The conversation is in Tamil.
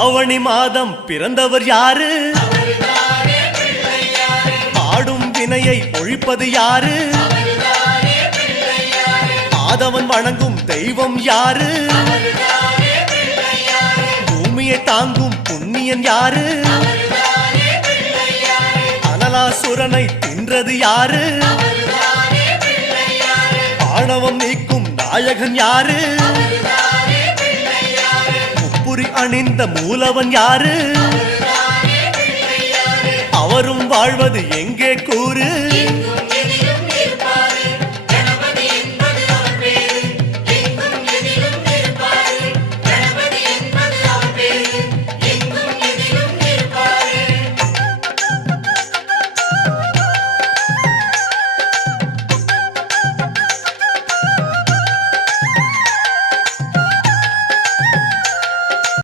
ஆவணி மாதம் பிறந்தவர் யாரு? ஆடும் வினையை ஒழிப்பது யாரு? ஆதவன் வணங்கும் தெய்வம் யாரு? பூமியை தாங்கும் புண்ணியன் யாரு? அனலாசுரனை தின்றது யாரு? ஆணவம் நீக்கும் நாயகன் யாரு? முப்புரி அணிந்த மூலவன் யாரு? அவரும் வாழ்வது எங்கே கூறு?